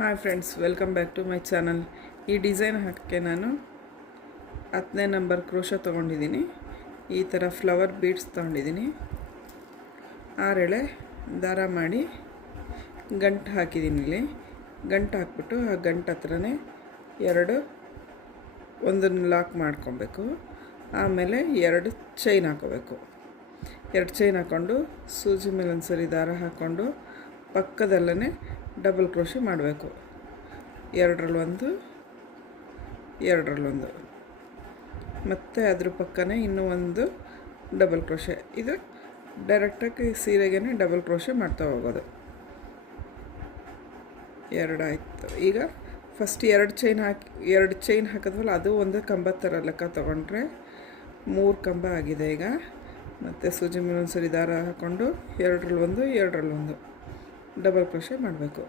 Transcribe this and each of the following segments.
Hi friends, welcome back to my channel. ಈ design ಹಾಕೋಕ್ಕೆ ನಾನು 10ನೇ ನಂಬರ್ ಕ್ರೋಶ ತೊಗೊಂಡಿದ್ದೀನಿ. ಈ ಥರ ಫ್ಲವರ್ ಬೀಡ್ಸ್ ತೊಗೊಂಡಿದ್ದೀನಿ. 6 ಎಳೆ ದಾರ ಮಾಡಿ ಗಂಟು ಹಾಕಿದ್ದೀನಿ. ಇಲ್ಲಿ ಗಂಟು ಹಾಕ್ಬಿಟ್ಟು ಆ ಗಂಟು ಹತ್ರನೇ ಒಂದನ್ನು ಲಾಕ್ ಮಾಡ್ಕೊಬೇಕು. ಆಮೇಲೆ 2 ಚೈನ್ ಹಾಕೋಬೇಕು. 2 ಚೈನ್ ಹಾಕ್ಕೊಂಡು ಸೂಜಿ ಮೇಲೆ ಒಂದು ಸರಿ ದಾರ ಹಾಕ್ಕೊಂಡು ಪಕ್ಕದಲ್ಲೇ ಡಬಲ್ ಕ್ರೋಶೆ ಮಾಡಬೇಕು. 2ರಲ್ಲಿ 1 ಮತ್ತು ಅದ್ರ ಪಕ್ಕನೇ ಇನ್ನೂ ಒಂದು ಡಬಲ್ ಕ್ರೋಶೆ. ಇದು ಡೈರೆಕ್ಟಾಗಿ ಸೀರೆಗೇ ಡಬಲ್ ಕ್ರೋಶೆ ಮಾಡ್ತಾ ಹೋಗೋದು. 2 ಆಯಿತು. ಈಗ ಫಸ್ಟ್ 2 ಚೈನ್ ಹಾಕಿದ್ವಲ್ಲ, ಅದು ಒಂದು ಕಂಬ ಥರ ಲೆಕ್ಕ ತೊಗೊಂಡ್ರೆ 3 ಕಂಬ ಆಗಿದೆ. ಈಗ ಮತ್ತು ಸೂಜಿ ಮೇಲೆ ಒಂದು ಸರಿ ದಾರ ಹಾಕ್ಕೊಂಡು 2ರಲ್ಲಿ 1 ಡಬಲ್ ಕ್ರೋಶೆ ಮಾಡಬೇಕು.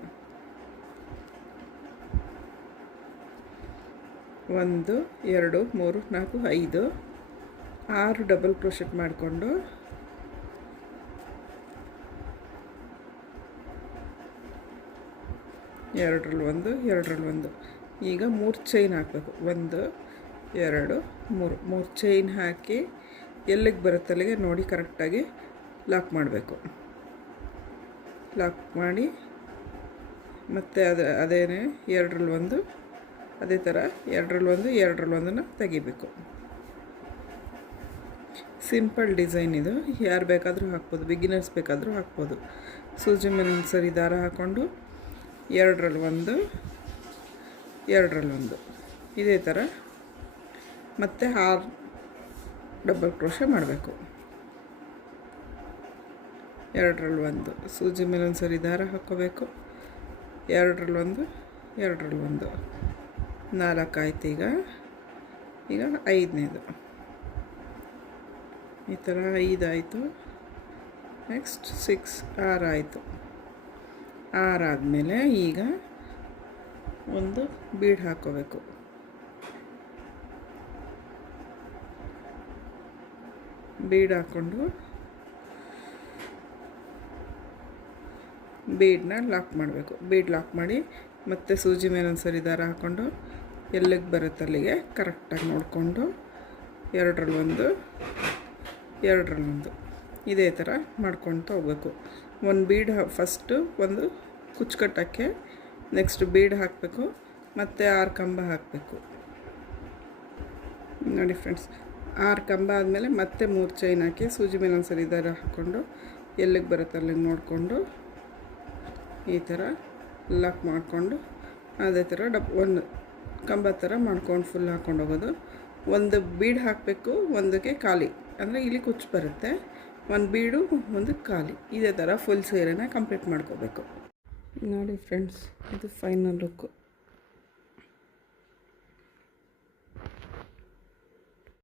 1 2 3 4 5 6 ಡಬಲ್ ಕ್ರೋಶೆಟ್ ಮಾಡಿಕೊಂಡು ಎರಡರಲ್ಲಿ 1 ಈಗ 3 ಚೈನ್ ಹಾಕಬೇಕು. 1 2 3 ಚೈನ್ ಹಾಕಿ ಎಲ್ಲಿಗೆ ಬರುತ್ತೆ ಅಲ್ಲಿಗೆ ನೋಡಿ ಕರೆಕ್ಟಾಗಿ ಲಾಕ್ ಮಾಡಬೇಕು. ಲಾಕ್ ಮಾಡಿ ಮತ್ತು ಅದೇನೇ 2ರಲ್ಲಿ 1 ಅದೇ ಥರ 2ರಲ್ಲಿ 1 ತೆಗಿಬೇಕು. ಸಿಂಪಲ್ ಡಿಸೈನ್ ಇದು. ಯಾರು ಬೇಕಾದರೂ ಹಾಕ್ಬೋದು, ಬಿಗಿನರ್ಸ್ ಬೇಕಾದರೂ ಹಾಕ್ಬೋದು. ಸೂಜಿ ಮೇಲೆ ಒಂದು ಸರಿ ದಾರ ಹಾಕ್ಕೊಂಡು 2ರಲ್ಲಿ 1 ಇದೇ ಥರ ಮತ್ತು 6 ಡಬಲ್ ಕ್ರೋಶೆ ಮಾಡಬೇಕು. 2ರಲ್ಲಿ 1 ಸೂಜಿ ಮೇಲೆ ಒಂದು ಸರಿ ದಾರ ಹಾಕ್ಕೋಬೇಕು. 2ರಲ್ಲಿ 1 4 ಆಯ್ತು. ಈಗ 5ನೇದು ಈ ಥರ 5 ಆಯಿತು. ನೆಕ್ಸ್ಟ್ 6 ಆಯಿತು. 6 ಆದಮೇಲೆ ಈಗ ಒಂದು ಬೀಡ್ ಹಾಕ್ಕೋಬೇಕು. ಬೀಡ್ ಹಾಕ್ಕೊಂಡು ಬೀಡನ್ನ ಲಾಕ್ ಮಾಡಬೇಕು. ಬೀಡ್ ಲಾಕ್ ಮಾಡಿ ಮತ್ತು ಸೂಜಿ ಮೇಲೆ ಒಂದು ಸರಿ ದಾರ ಹಾಕ್ಕೊಂಡು ಎಲ್ಲಿಗೆ ಬರುತ್ತೆ ಅಲ್ಲಿಗೆ ಕರೆಕ್ಟಾಗಿ ನೋಡಿಕೊಂಡು 2ರಲ್ಲಿ 1 ಇದೇ ಥರ ಮಾಡ್ಕೊಳ್ತಾ ಹೋಗ್ಬೇಕು. ಒಂದು ಬೀಡ್ ಫಸ್ಟು ಒಂದು ಕುಚ್ಚು ಕಟ್ಟೋಕ್ಕೆ ನೆಕ್ಸ್ಟ್ ಬೀಡ್ ಹಾಕಬೇಕು ಮತ್ತು 6 ಕಂಬ ಹಾಕಬೇಕು. ನೋಡಿ ಫ್ರೆಂಡ್ಸ್, 6 ಕಂಬ ಆದಮೇಲೆ ಮತ್ತೆ 3 ಚೈನ್ ಹಾಕಿ ಸೂಜಿ ಮೇಲೆ ಒಂದು ಸರಿ ದಾರ ಹಾಕ್ಕೊಂಡು ಎಲ್ಲಿಗೆ ಬರುತ್ತೆ ಅಲ್ಲಿಗೆ ನೋಡಿಕೊಂಡು ಈ ಥರ ಲಾಕ್ ಮಾಡಿಕೊಂಡು ಅದೇ ಥರ ಒಂದು ಕಂಬ ಥರ ಮಾಡ್ಕೊಂಡು ಫುಲ್ ಹಾಕ್ಕೊಂಡು ಹೋಗೋದು. ಒಂದು ಬೀಡ್ ಹಾಕಬೇಕು, ಒಂದಕ್ಕೆ ಖಾಲಿ, ಅಂದರೆ ಇಲ್ಲಿ ಕುಚ್ಚು ಬರುತ್ತೆ. ಒಂದು ಬೀಡು ಒಂದು ಖಾಲಿ, ಇದೇ ಥರ ಫುಲ್ ಸೀರೆನ ಕಂಪ್ಲೀಟ್ ಮಾಡ್ಕೋಬೇಕು. ನೋಡಿ ಫ್ರೆಂಡ್ಸ್, ಇದು ಫೈನಲ್ ಲುಕ್ಕು.